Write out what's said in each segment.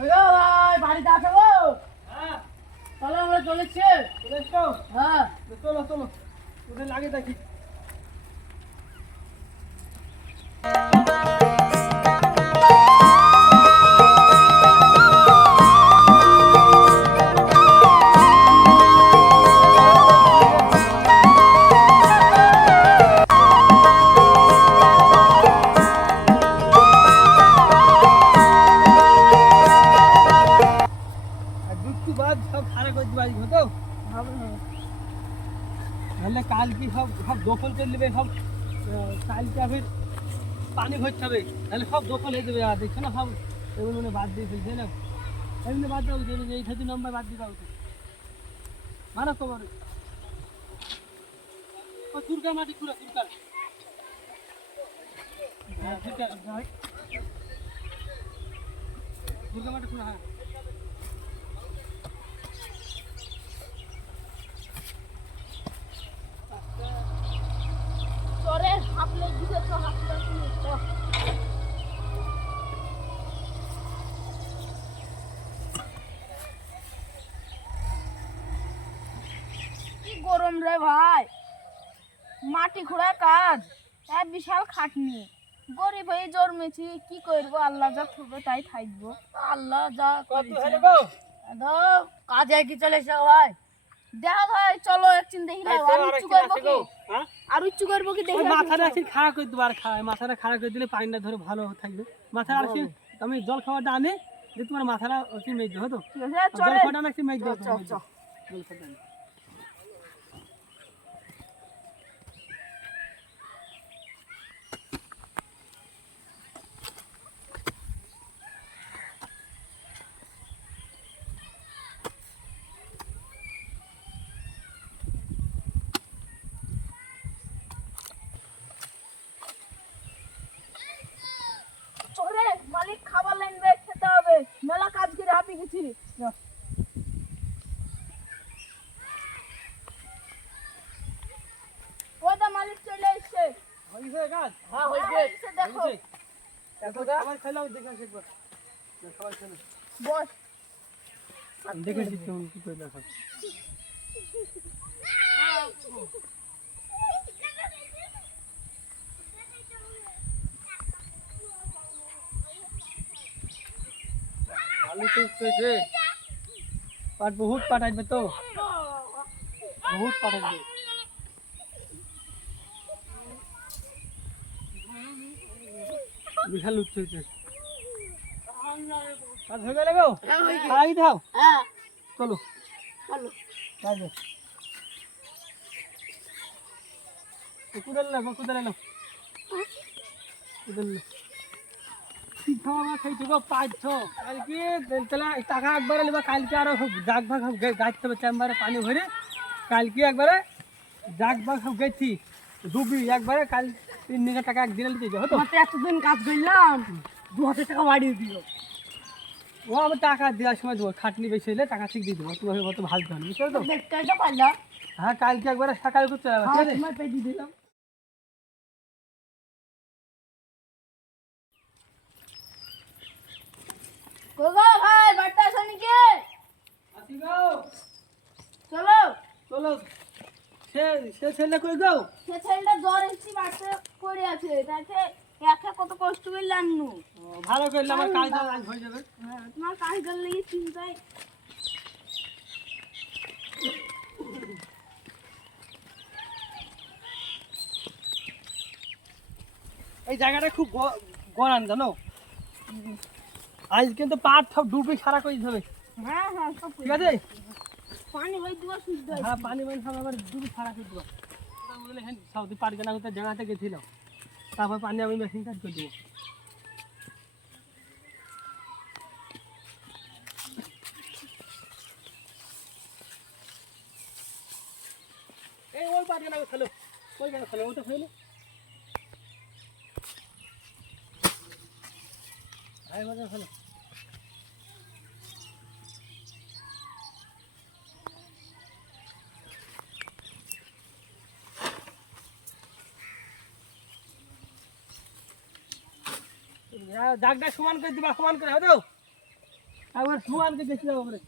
Hello ভাই, বাড়িতে আছো গো? হ্যাঁ, চলো আমরা চলেছি। চলে এসছো? হ্যাঁ, চলো চলো, ওদের লাগে দেখি। আর দুঃখু বাদ সব খারাপ করে দিবা হতো, হবে না। তাহলে কাল কি সব সব দখল করে নেবে সব। কালকে আবার পানি ভরতে হবে, তাহলে সব দখল হয়ে যাবে। আর দেখছো না সব এগুলো মানে বাদ দিয়ে ফেলছে না। এমনি বাদ দেওয়া উচিত, এই খেতে নম্বর বাদ দিয়ে দেওয়া উচিত। মারা তোমার চুরকার মাটি খুঁড়া চুরকার। হ্যাঁ চুরকার চুরকার মাটি খুঁড়া। হ্যাঁ চরে হাঁপলে দিছে তো হাঁপলে শুনে তো। কি গরম রে ভাই, মাটি খোঁড়া কাজ এক বিশাল খাটনি। গরিব হয়ে জন্মেছি, কি করবো? আল্লাহ যা করবে তাই থাকবো। আল্লাহ যা কত করেছে। হলো গো? দাও, কাজে কি চলে এসো ভাই? দেখো ভাই, চলো একদিন দেখি না। আর উচ্চু করবো কি? হ্যাঁ আর উচ্চু করবো কি দেখি? মাথাটা আসি খাড়া করে দেবো, আর মাথাটা খাড়া করে দিলে পানিটা ধরে ভালো থাকবে। মাথাটা আসি আমি জল খাওয়াটা আনে যে তোমার মাথাটা আসি মেঘ দেবো তো। ঠিক আছে, জল চলে। খাওয়াটা আসি মেঘ দেবো। চ, চ, চ। জল খাওয়াটা আনি। চলে, মালিক খাবার লাইনবে, খেতে হবে। মেলা কাজ করে হাঁপি গেছি। ওই তো মালিক চলে এসছে। হয়েছে কাজ? হ্যাঁ, হয়েছে, দেখো। হয়েছে? এখন খাবার খেলাম দেখে আসি একবার। খাবার খেলাম বস। দেখেছি কেমন কি করে দেখা। আলু তো উঠতেছে, পাট বহুত পাট আসবে তো, বহুত পাট আসবে। বিশাল উঠতেছে। কাজ হয়ে গেল গো? খাই দাও। হ্যাঁ, চলো চলো। কাজে। কুদাল এলো, কুদাল এলো, কুদাল এলো। পিঠা আমার খাইছো গো, পাঁচশো। কালকে তাহলে টাকা একবারে নেবা, কালকে আরো জাগ ভাগ গাইতে হবে চেম্বারে পানি ভরে। কালকে একবারে জাগ ভাগ সব গেছি ডুবি একবারে। কাল 3 দিনের টাকা একদিনে নিতে যাবো তো। তোমার তো এতদিন কাজ করলাম, 2000 টাকা বাড়িয়ে দিল। ও আমি টাকা দেওয়ার সময় দেবো, খাটনি বেশি হলে টাকা ঠিক দিয়ে দেবো। তুমি কত ভালো জানো, বুঝতে পারছো তো? দেখতে তো পারলাম। হ্যাঁ কালকে একবারে সকালে করতে হবে, ঠিক আছে? তোমার পেয়ে দিলাম। কোগো ভাই, বাড়িতে আসো নাকি? আসি গো। চলো। চলো। সে সে ছেলে কই গো? সে ছেলেটা জ্বর এসেছি, বাড়িতে পড়ে আছে। তাকে একা কত কষ্ট করে আননু। ও, ভালো করলে আমার কাজ আজ হয়ে যাবে। হ্যাঁ, তোমার কাজটার লেগে চিন্তায়। এই জায়গাটা খুব গরম জানো, আজ কিন্তু পাট সব ডুবে সারা করে দিতে হবে, হ্যাঁ হ্যাঁ, সব ঠিক আছে? পানি হয়ে দিবা শুদ্ধ। হ্যাঁ পানি মানে সব আবার ডুবে সারা করে দেবো। বলে হ্যাঁ সৌদি পারগানা হতে জায়গাতে গেছিল, তারপর পানি আমি মেশিন কাজ করে দেবো। এই ওই পারগানা খেলো, ওই গানা খেলো, ওটা খেলো। ভাই বাজার খেলো। জাগটা সমান করে দিবা, সমান করে হবে তো। একবার সুমানকে দেখতে যাবো বলে।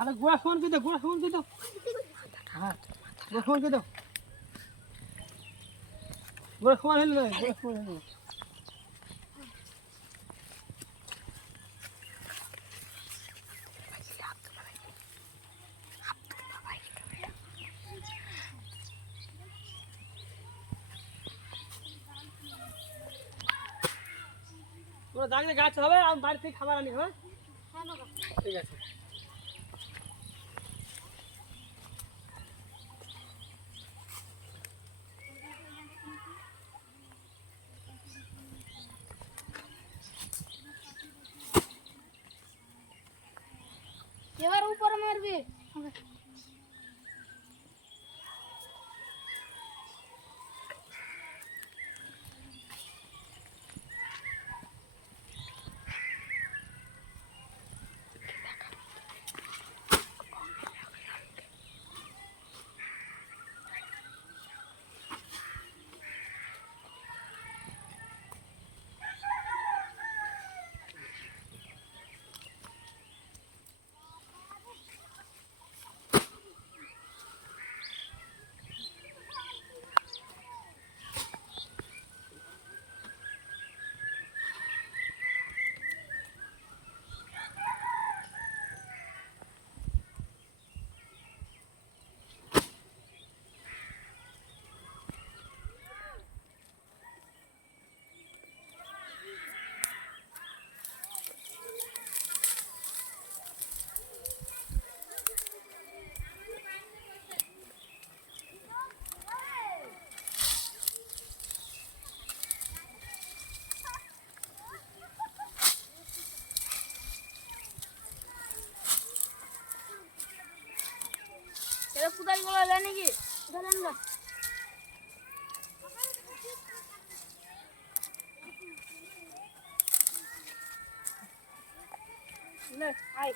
আরে গোড়া সুমানকে দাও, গোড়া সুমানকে দাও। হ্যাঁ গোড়া সুমানকে দাও। গোড়া সুমান হইল না, গোড়া সুমান হইল না। তোরা জাগলে গাছ হবে, আমি বাড়ি থেকে খাবার আনি। হ্যাঁ ঠিক আছে। এবার উপরে মারবি। এটা কোথায় গুলো যায় নাকি? জানেন না। লে আই।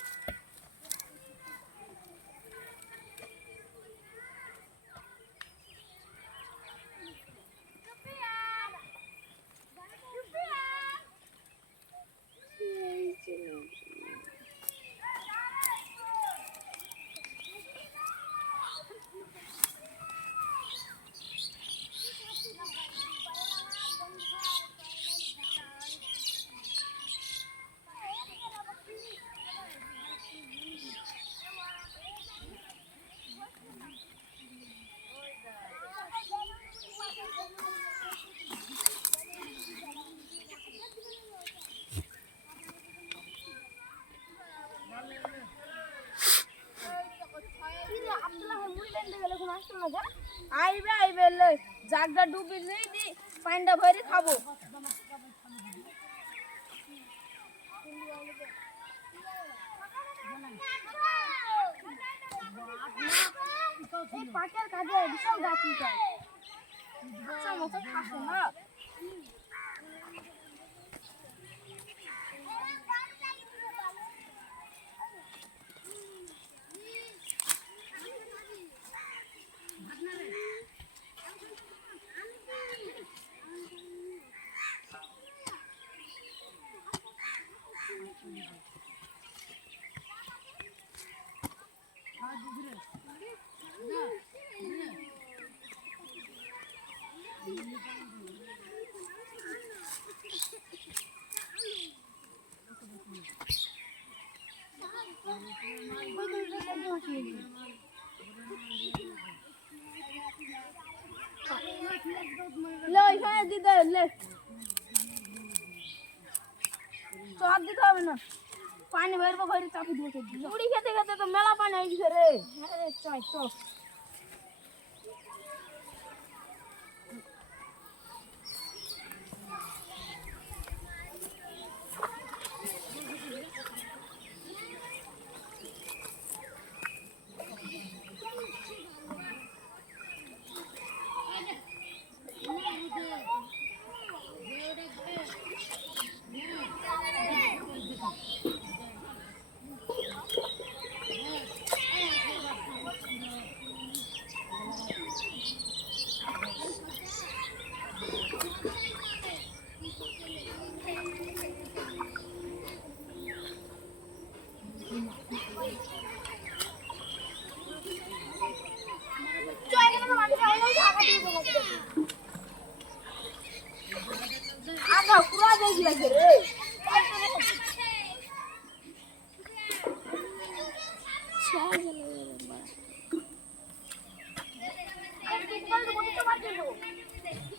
আইবে আইবে লে জাগটা ডুবি নেই দি পানিটা ভরে খাবো। এই পাকের কাজে বিশাল গাছ উঠায় আচ্ছা মতো খাসে না। লে ওইখানে দিতে লে চর দিতে হবে না পানি বেরবো ঘরে চাপি দিয়ে মুড়ি খেতে খেতে তো মেলা পানি হয়ে গেছে রে। আরে চল চল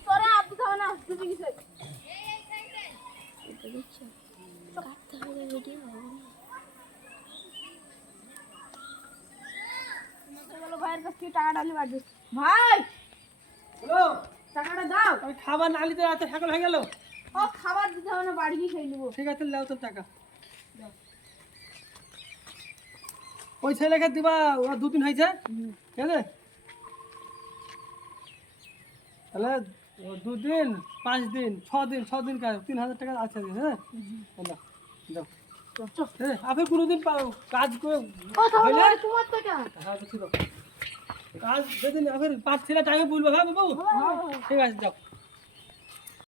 তোরা আপনি খাও না তুমি কিছু ভাইয়ের কাছ থেকে টাকা ডালি বাড়ি ভাই হ্যালো, টাকাটা দাও আমি খাবার না নিতে রাতে সকাল হয়ে গেল। ও খাবার দিতে হবে না বাড়ি গিয়ে খেয়ে নেবো ঠিক আছে, নাও তোর টাকা। ওই ছেলেকে দিবা, ওরা 2 দিন হয়েছে, ঠিক আছে? তাহলে 2 দিন, 5 দিন, 6 দিন, 6 দিন কাজ, 3000 টাকা আছে, হ্যাঁ? দাও, দাও। আপনি কোনোদিন কাজ করে হইলে তোমার টাকা হ্যাঁ, বুঝছি তো। কাজ যেদিন আপনি 5 ছেলে টাইমে বলবো, হ্যাঁ বাবু? ঠিক আছে, যাও।